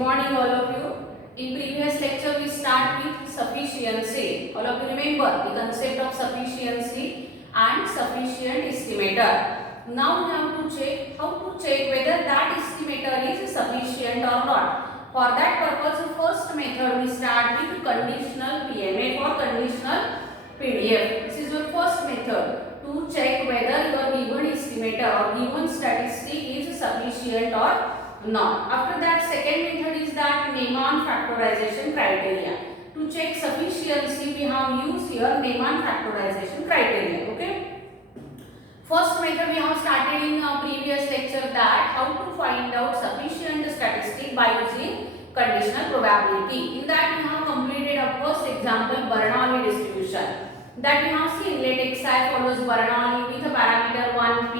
morning all of you. In previous lecture we start with sufficiency. All of you remember the concept of sufficiency and sufficient estimator. Now we have to check how to check whether that estimator is sufficient or not. For that purpose, first method we start with conditional PMF or conditional PDF. This is your first method to check whether your given estimator or given statistic is sufficient or not. After that, second method is that Neyman factorization criteria. To check sufficiency, we have used here Neyman factorization criteria. Okay. First method we have started in our previous lecture, that how to find out sufficient statistic by using conditional probability. In that we have completed a first example, Bernoulli distribution. That we have seen, let xi follows Bernoulli with a parameter 1p.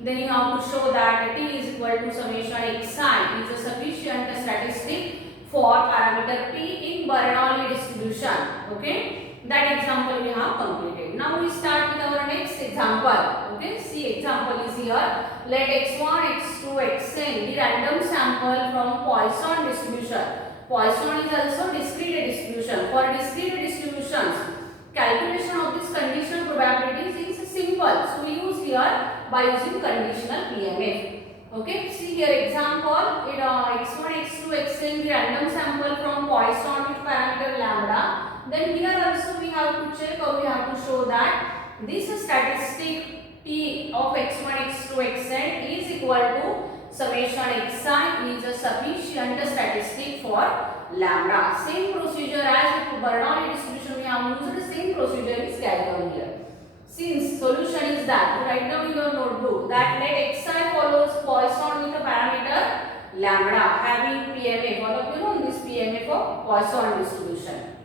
Then you have to show that t is equal to summation xi is a sufficient statistic for parameter p in Bernoulli distribution. Okay, that example we have completed. Now we start with our next example. Okay, see, example is here. Let x1, x2, xn be random sample from Poisson distribution. Poisson is also discrete distribution. For discrete distributions, calculation of this conditional probabilities is simple. So we use here by using conditional PMF. Okay, see here example, x1, x2, xn be random sample from Poisson with parameter lambda. Then here also we have to check, or we have to show that this statistic t of x1, x2, xn is equal to summation xi is a sufficient statistic for lambda. Same procedure as Bernoulli distribution we have used, the same procedure is carried on here. Since solution is that, you write down in your notebook that let xi follows Poisson with a parameter lambda having PMF. All of you know this PMF of Poisson distribution.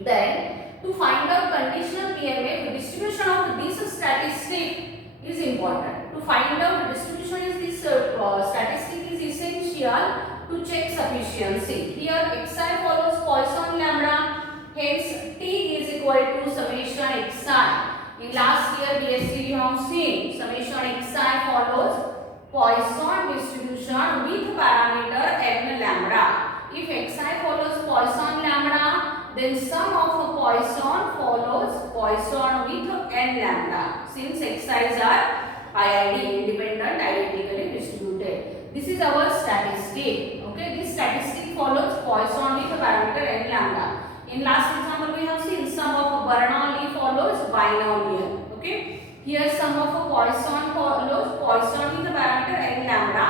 Then to find out conditional PMF, the distribution of this statistic is important. To find out the distribution is this statistic is essential to check sufficiency. Here xi follows Poisson lambda, hence t is equal to summation xi. In last year BSc you have seen summation xi follows Poisson distribution with parameter n lambda. If xi follows Poisson lambda, then sum of Poisson follows Poisson with n lambda. Since xi's are IID, independent, identically distributed. This is our statistic. Okay, this statistic follows Poisson with parameter n lambda. In last example we have seen sum of Bernoulli follows binomial. Okay, here sum of Poisson follows Poisson with the parameter n lambda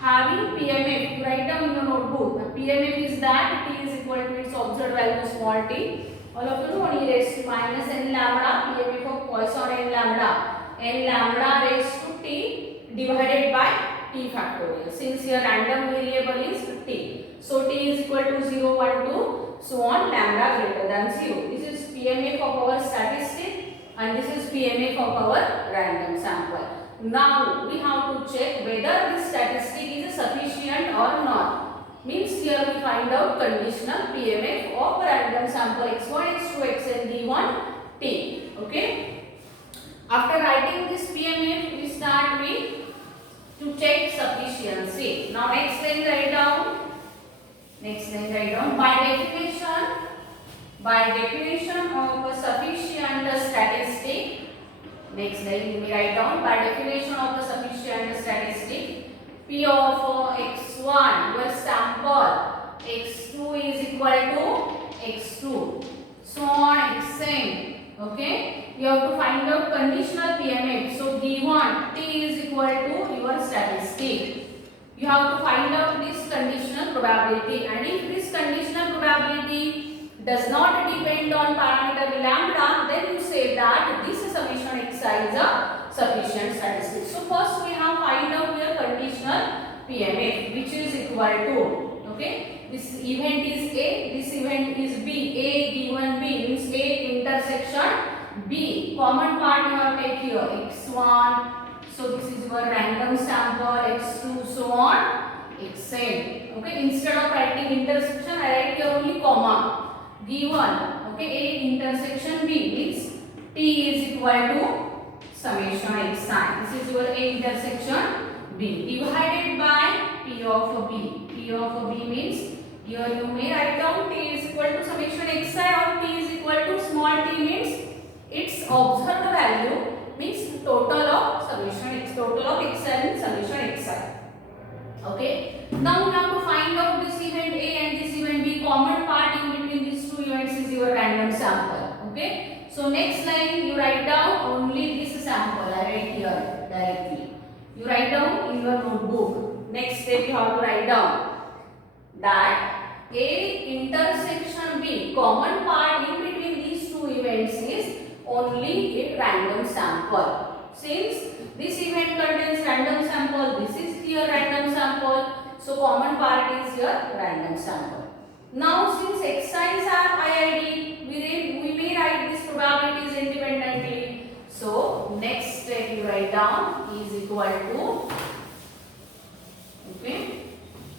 having PMF. You write down in your notebook. PMF is that t is equal to its observed value small t. All of you know e raised to minus n lambda. PMF of Poisson n lambda raised to t divided by t factorial. Since your random variable is t, so t is equal to 0, 1, 2. So on lambda greater than 0. This is PMF of our statistic and this is PMF of our random sample. Now we have to check whether this statistic is sufficient or not. Means here we find out conditional PMF of random sample x1, x2, xn, d1, t. Okay. After writing this PMF, we start with to check sufficiency. Now next line write down. By definition of a sufficient statistic. Next line you may write down, by definition of the sufficient statistic, P of x1 your sample, x2 is equal to x2, so on xn. Okay, you have to find out conditional PMF. So d1 t is equal to your statistic. You have to find out this conditional probability, and if this conditional probability does not depend on parameter lambda, then you say that this summation xi is a sufficient statistic. So first we have find out your conditional PMF, which is equal to, okay, this event is A, this event is B. A given B means A intersection B. Common part you have take here x1. So this is your random sample x2, so on xn. Okay, instead of writing intersection, I write here only comma. Given, okay, A intersection B means T is equal to summation xi. This is your A intersection B divided by P of B. P P of B means here you may write down T is equal to summation xi of T is equal to small t means its observed value means total of summation x, total of xi and summation xi. Okay. Now we have to find out this event A and this event B. Common part in between these two events is your random sample. Okay. So next line you write down only this sample. I write here directly. You write down in your notebook. Next step you have to write down that A intersection B. Common part in between these two events is only a random sample. Since this event contains random sample, this is here random sample, so common part is here random sample. Now since xi's are IID, we may write these probabilities independently. So next step you write down is equal to, okay.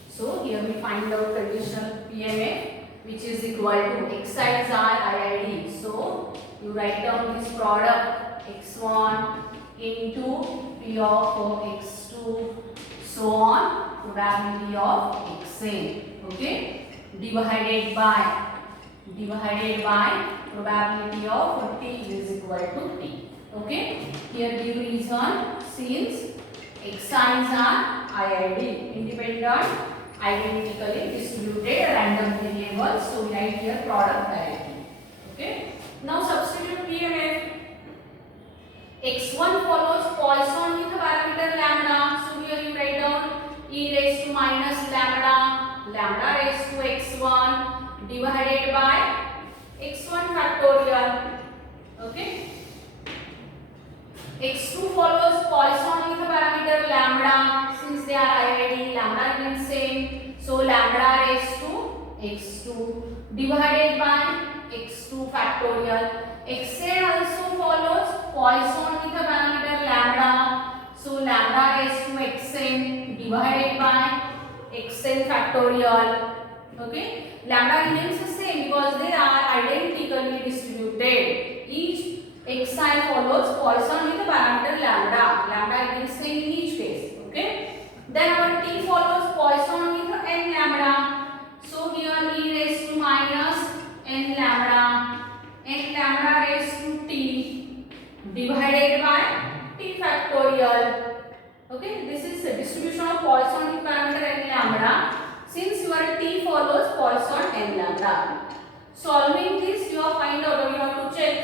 So here we find out conditional PMF which is equal to xi's are IID. So you write down this product x1 into P of x2 so on probability of xn, okay, divided by probability of t is equal to t, okay. Here give reason since xi's are IID, independent identically distributed random variables, so we write here product directly, okay. Now substitute PMF. x1 follows Poisson with parameter lambda, so here you write down e raised to minus lambda raised to x1 divided by x1 factorial, okay. x2 follows Poisson with parameter lambda, since they are IID, lambda remains same, so lambda raised to x2 divided by x2 factorial. xn also follows Poisson with a parameter lambda, so lambda raised to xn divided by xn factorial, okay. Lambda remains the same because they are identically distributed. Each xi follows Poisson with a parameter lambda remains same in each case, okay. Then our t follows Poisson with n lambda, so here e raised to minus n lambda raised to t divided by t factorial, okay. This is the distribution of Poisson with parameter n lambda since your t follows Poisson n lambda. Solving this you have find out, or you have to check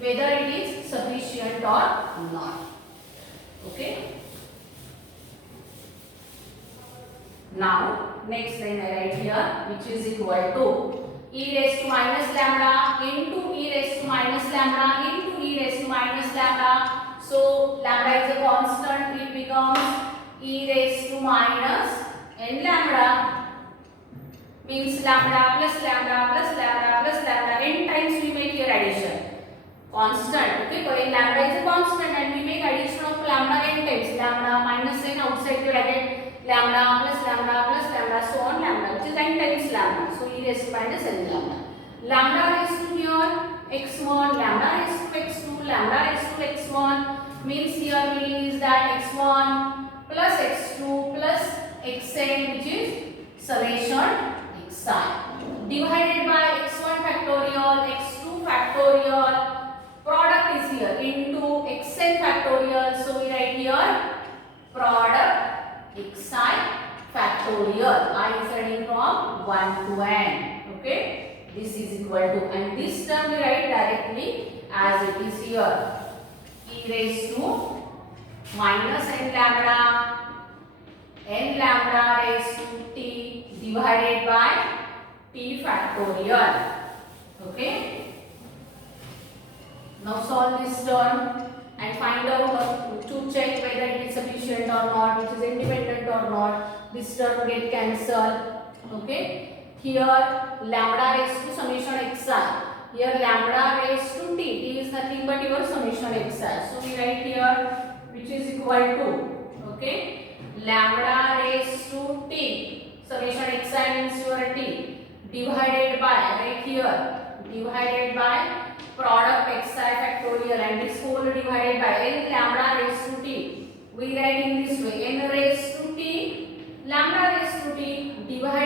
whether it is sufficient or not, okay. Now next line I write here which is equal to e raised to minus lambda into e raised to minus lambda into e raised to minus lambda. So lambda is a constant, it becomes e raised to minus n lambda, means lambda plus lambda plus lambda plus lambda, n times we make here addition. Constant, okay, for lambda is a constant and we make addition of lambda n times, lambda minus n outside the bracket, lambda plus lambda so on lambda, which is n times lambda, so e raised to minus n lambda. Lambda raised to here x1, lambda raised to x2, lambda raised to x1, means here meaning is that x1 plus x2 plus xn which is summation xi divided by x1 factorial, x2 factorial, product is here into xn factorial, so we write here product xi factorial, I is running from 1 to n, okay. This is equal to, and this term we write directly as it is here, e raised to minus n lambda raised to t divided by t factorial, okay. Now solve this term and find out to check whether it is sufficient or not, which is independent or not. This term get cancelled, okay. Here lambda raised to summation xi, here lambda raised to t, t is nothing but your summation xi, so we write here which is equal to, okay, lambda raised to t, summation xi means your t, divided by, right here, divided by product xi factorial, and this whole divided by n lambda raised to t. We write in this way, n raised to t, lambda raised to t divided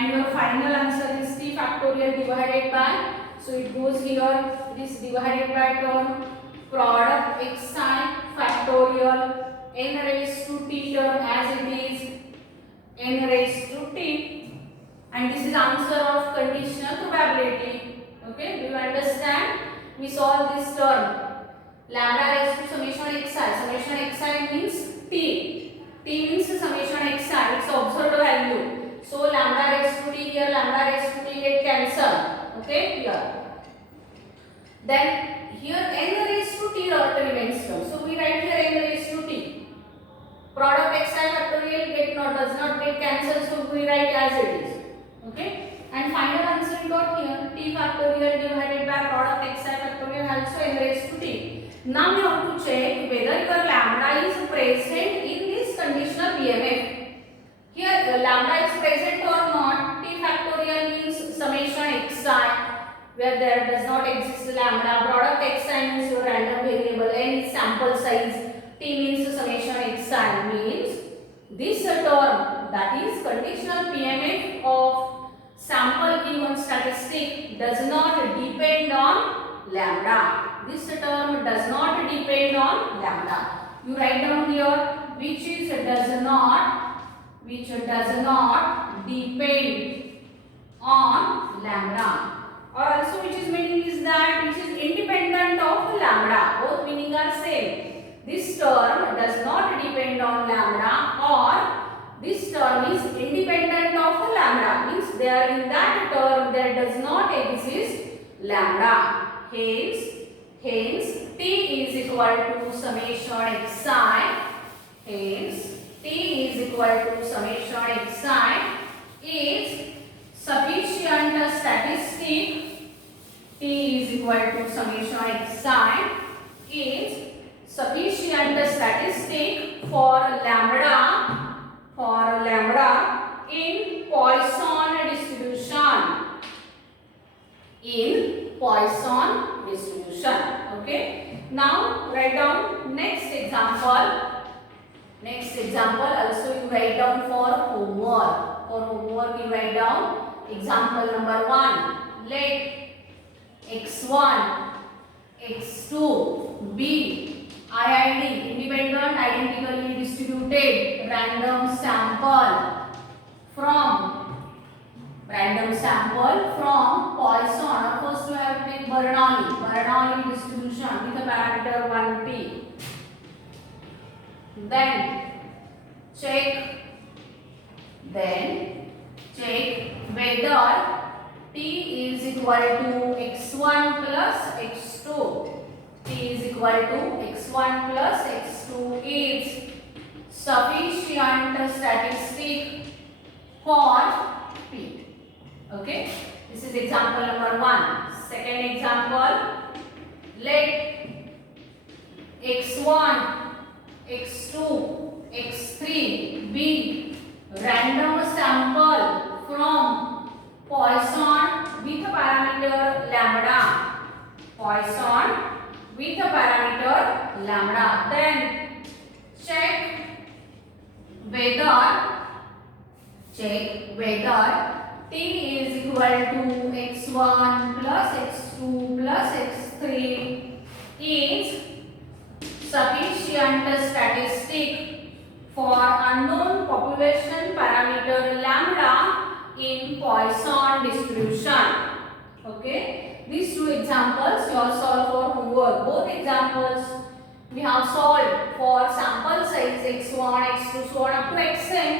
and your final answer is t factorial divided by, so it goes here, this divided by term, product xi factorial n raised to t term as it is n raised to t, and this is answer of conditional probability. Okay, do you understand? We solve this term lambda raised to summation xi. Summation xi means t. T means summation xi, it's observed value. So lambda raised to t here, lambda raised to t get cancelled. Okay, here. Then here n raised to t remains term. So we write here n raised to t. Product xi factorial does not get cancelled, so we write as it is. Okay, and final answer we got here, t factorial divided by product xi factorial also n raised to t. Now we have to check whether your lambda is present in this conditional BMF. Here lambda is present or not. T factorial means summation xi, where there does not exist lambda. Product xi means your random variable, n is sample size, t means summation xi, means this term, that is conditional PMF of sample given statistic, does not depend on lambda. This term does not depend on lambda. You write down here which does not depend on lambda, or also which is meaning is that which is independent of lambda. Both meaning are same. This term does not depend on lambda, or this term is independent of lambda, means there in that term there does not exist lambda. Hence t is equal to summation xi. Hence t is equal to summation xi is sufficient statistic. T is equal to summation xi is sufficient statistic for lambda in Poisson distribution. In Poisson distribution. Okay. Now write down next example. Next example also you write down for homework. For homework you write down example number 1. Let x1, x2 be IID, independent identically distributed random sample from Poisson. First we have to take Bernoulli distribution with a parameter 1p. Then check whether t is equal to x1 plus x2. T is equal to x1 plus x2 is sufficient statistic for p. Okay, this is example number 1. Second example, let x1, x2, x3 be random sample from Poisson with a parameter lambda. Poisson with a parameter lambda. Then check whether t is equal to x1 plus x2 plus x3 is sufficient statistic for unknown population parameter lambda in Poisson distribution. Okay, these two examples you have solved for homework. Both examples we have solved for sample size x1, x2, so on up to xn.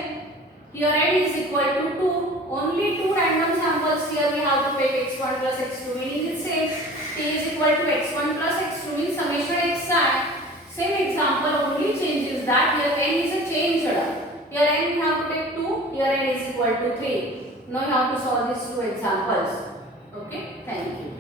Here n is equal to 2. Only 2 random samples here we have to take x1 plus x2. Meaning it says t is equal to x1 plus x2 means summation xi. Same example, only change is that here n is a changed. Here n we have to take 2. Here n is equal to 3. Now you have to solve these two examples. Okay, thank you.